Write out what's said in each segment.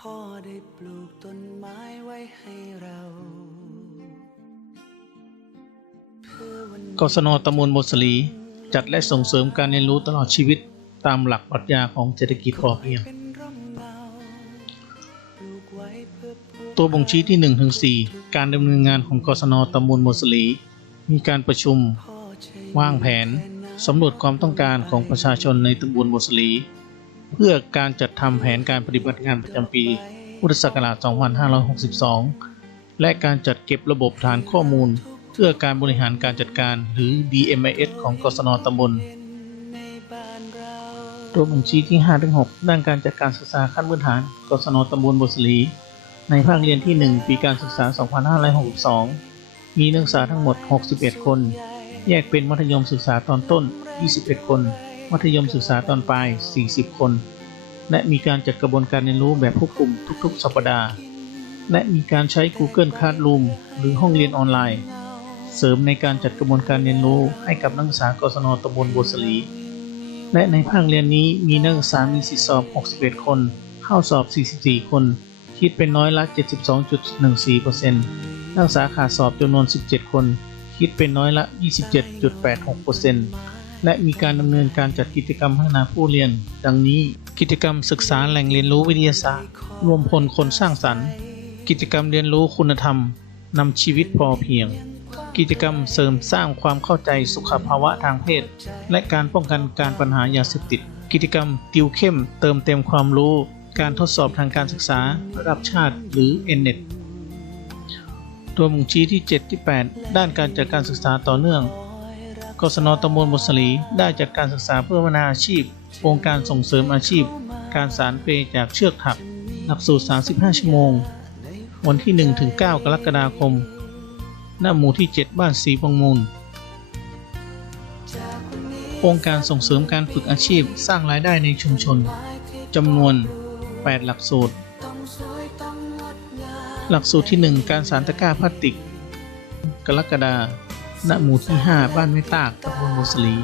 พ่อได้ปลูกต้นไม้ไว้ให้เราเพื่อวันกศนตำบลบทสลี จัดและส่งเสริมการเรียนรู้ตลอดชีวิตตามหลักปรัชญาของเศรษฐกิจพอเพียง ตัวบ่งชี้ที่1ถึง4การดำเนินงานของกศนตำบลบทสลี มีการประชุมพ่อใช้วางแผนสำรวจความต้องการของประชาชนในตำบลบทสลี เพื่อการจัดทำแผนการปฏิบัติงานประจำปีพุทธศักราช 2562 และการจัดเก็บระบบฐานข้อมูล เพื่อการบริหารการจัดการหรือ DMIS ของกศนตำบล ตัวบ่งชี้ที่ 5-6 ด้านการจัดการศึกษาขั้นพื้นฐาน กศนตำบลบทสลีในภาคเรียนที่ 1 ปีการศึกษา 2562 มีนักศึกษาทั้งหมด 61 คน แยกเป็นมัธยมศึกษาตอนต้น 21 คน มัธยมศึกษาตอนปลาย 40 คน และมีการจัดกระบวนการเรียนรู้แบบควบคุมทุกๆ สัปดาห์ และมีการใช้ Google Classroom หรือห้องเรียนออนไลน์ เสริมในการจัดกระบวนการเรียนรู้ให้กับนักศึกษากศนตำบลบทสลี และในภาคเรียนนี้มีนักศึกษามีสิทธิสอบ 61 คน เข้าสอบ 44 คน คิดเป็นน้อยละ 72.14%นักศึกษาขาดสอบจำนวน 17 คน คิดเป็นน้อยละ 27.86% และมีการดำเนินการจัดกิจกรรมพัฒนาผู้เรียน ดังนี้กิจกรรมศึกษาแหล่งเรียนรู้วิทยาศาสตร์ รวมพลคนสร้างสรรค์ กิจกรรมเรียนรู้คุณธรรมนำชีวิตพอเพียง กิจกรรมเสริมสร้างความเข้าใจสุขภาวะทางเพศ และการป้องกันการปัญหายาเสพติด กิจกรรมติวเข้ม เติมเต็มความรู้ การทดสอบทางการศึกษาระดับชาติหรือ NNET ตัวบ่งชี้ที่ 7 ที่ 8 ด้านการจัดการศึกษาต่อเนื่อง กศนตำบลบทสลีได้จัดการศึกษาเพื่อพัฒนาอาชีพโครงการส่งเสริมอาชีพ การสารเปจากเชือกถัก หลักสูตร 35 ชั่วโมง วันที่ 1-9 กรกฎาคม ณ หมู่ที่ 7 บ้านสีประมูลโครงการส่งเสริมการฝึกอาชีพสร้างรายได้ในชุมชนจำนวน 8 หลักสูตร หลักสูตรที่ 1 การสารตะกร้าพลาสติก กรกฎาคม ณหมู่ที่ 5 บ้านไม่ตากตำบลบุสลี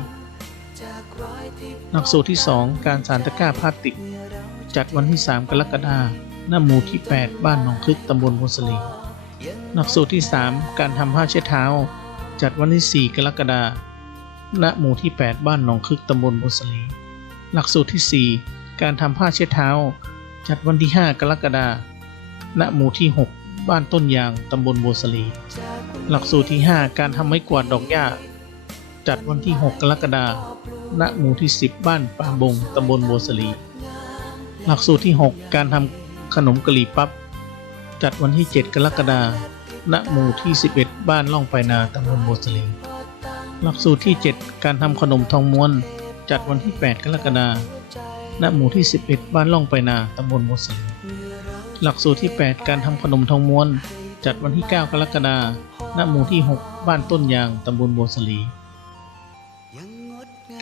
หลักสูตรที่ 2 การสารตะกร้าพลาสติก จัดวันที่ 3 กรกฎาณหมู่ที่ 8 บ้านหนองคึกตำบลบุสลี หลักสูตรที่ 3 การทำผ้าเช็ดเท้า จัดวันที่ 4 กรกฎาณหมู่ที่ 8 บ้านหนองคึกตำบลบุสลี หลักสูตรที่ 4 การทำผ้าเช็ดเท้า จัดวันที่ 5 กรกฎาณหมู่ที่ 6 บ้านต้นยาง ตำบลบัวสลี หลักสูตรที่ 5 การทำไม้กวาดดอกหญ้า จัดวันที่ 6 กรกฎาคม ณ หมู่ที่ 10 บ้านป่าบง ตำบลบัวสลี หลักสูตรที่ 6 การทำขนมกะหรี่ปั๊บ จัดวันที่ 7 กรกฎาคม ณ หมู่ที่ 11 บ้านล่องไปนา ตำบลบัวสลี หลักสูตรที่ 7 การทำขนมทองม้วน จัดวันที่ 8 กรกฎาคม ณ หมู่ที่ 11 บ้านล่องไปนา ตำบลบัวสลี หลักสูตรที่ 8 การทำขนมทองม้วน จัดวันที่ 9 กรกฎาณหมู่ที่ 6 บ้านต้นยาง ตำบลบัวสลี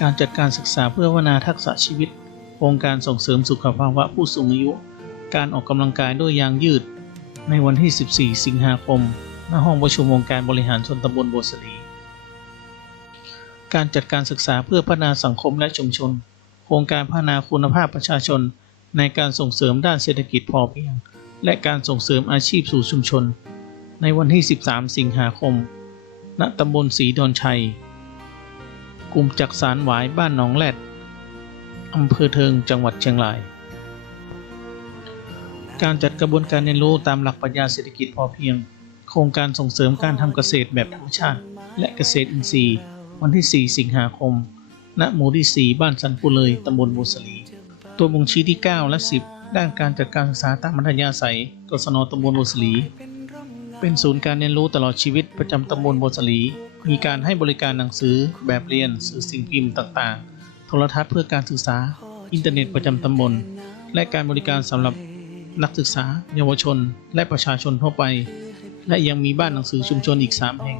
การจัดการศึกษาเพื่อพัฒนาทักษะชีวิตโครงการส่งเสริมสุขภาวะผู้สูงอายุ การออกกำลังกายด้วยยางยืด ในวันที่ 14 สิงหาคม ณ ห้องประชุมองค์การบริหารส่วนตำบลบัวสลี การจัดการศึกษาเพื่อพัฒนาสังคมและชุมชน โครงการพัฒนาคุณภาพประชาชน ในการส่งเสริมด้านเศรษฐกิจพอเพียง และการส่งเสริมอาชีพสู่ชุมชน ในวันที่ 13 สิงหาคม ณ ตำบลศรีดอนชัย กลุ่มจักสารหวายบ้านหนองแรดอำเภอเทิงจังหวัดเชียงราย การจัดกระบวนการเรียนรู้ตามหลักปรัชญาเศรษฐกิจพอเพียง โครงการส่งเสริมการทำเกษตรแบบธรรมชาติ และเกษตรอินทรีย์ วันที่ 4 สิงหาคม ณ หมู่ที่ 4 บ้านสันปุเลย ตำบลบุสลี ตัวบ่งชี้ที่ 9 และ 10 ด้านการจัดการศึกษาตามมัธยาศัยกศนตำบลบุสลี เป็นศูนย์การเรียนรู้ตลอดชีวิตประจำตำบลบุสลี มีการให้บริการหนังสือ แบบเรียน สื่อสิ่งพิมพ์ต่างๆ โทรทัศน์เพื่อการศึกษา อินเทอร์เน็ตประจำตำบล และการบริการสำหรับนักศึกษา เยาวชน และประชาชนทั่วไป และยังมีบ้านหนังสือชุมชนอีก 3 แห่ง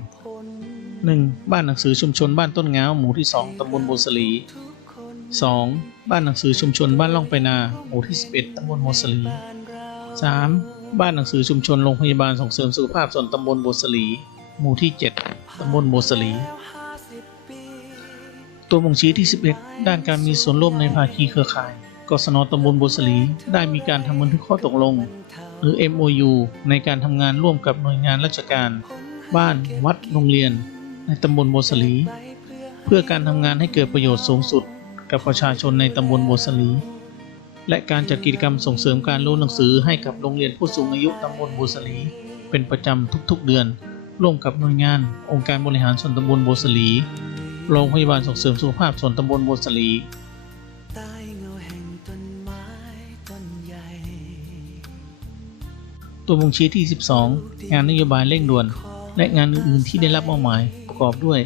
1. บ้านหนังสือชุมชนบ้านต้นง้าวหมู่ที่ 2ตำบลบุสลี 2. บ้านหนังสือชุมชนบ้านล่องไปนาหมู่ที่ 11ตำบลโมสลี 3. บ้านหนังสือชุมชนโรงพยาบาลส่งเสริมสุขภาพส่วนตำบลโบสลี หมู่ที่ 7ตำบลโบสลี ตัวบ่งชี้ที่ 11 ด้านการมีส่วนร่วมในภาคีเครือข่ายกกศนตำบลบัวสลี ได้มีการทำบันทึกข้อตกลง หรือ MOU ในการทำงานร่วมกับหน่วยงานราชการ บ้านวัดโรงเรียน ในตำบลบัวสลี เพื่อการทำงานให้เกิดประโยชน์สูงสุด กับประชาชนในตำบลบัวสลี และการจัดกิจกรรมส่งเสริมการรู้หนังสือให้กับโรงเรียนผู้สูงอายุตำบลบัวสลี เป็นประจำทุกๆเดือน ร่วมกับหน่วยงาน องค์การบริหารส่วนตำบลบัวสลี โรงพยาบาลส่งเสริมสุขภาพส่วนตำบลบัวสลีตัวบ่งชี้ที่ 12 งานนโยบายเร่งด่วน และงานอื่นๆที่ได้รับมอบหมายประกอบด้วย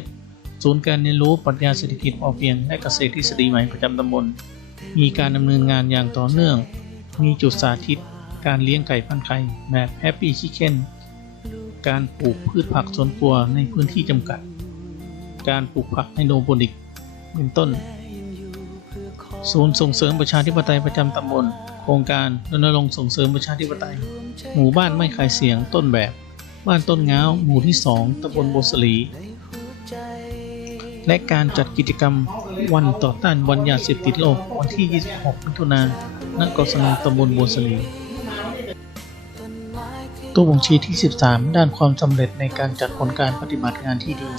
ศูนย์การเรียนรู้ปรัชญาเศรษฐกิจพอเพียงและเกษตรทฤษฎีใหม่ประจำตำบล มีการดำเนินงานอย่างต่อเนื่อง มีจุดสาธิต การเลี้ยงไก่พันไข่แบบแฮปปี้ชิคเก้นการปลูกพืชผักสวนครัวในพื้นที่จำกัด การปลูกผักไฮโดรโปนิกเป็นต้น ศูนย์ส่งเสริมประชาธิปไตยประจำตำบล โครงการรณรงค์ส่งเสริมประชาธิปไตย หมู่บ้านไม่ขายเสียงต้นแบบ บ้านต้นง้าหมู่ที่ 2ตำบลโบสลี และการจัดกิจกรรมวันต่อต้านวันยาเสพติดโลกวันที่ 26 มิถุนายนณกศนตำบลโบวสลีตัวบ่งชี้ที่ 13 ด้านความสำเร็จในการจัดผลการปฏิบัติงานที่ดี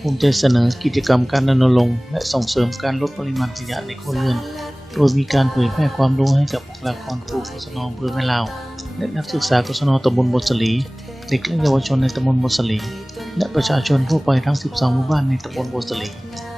ภูมิใจเสนอกิจกรรมการรณรงค์และส่งเสริมการลดปริมาณขยะในครัวเรือน โดยมีการเผยแพร่ความรู้ให้กับบุคลากรครูกศนอำเภอแม่ลาว และนักศึกษากศนตำบลบทสลี เด็กและเยาวชนในตำบลบทสลี และประชาชนทั่วไปทั้ง 12 หมู่บ้านในตำบลโบสลีใ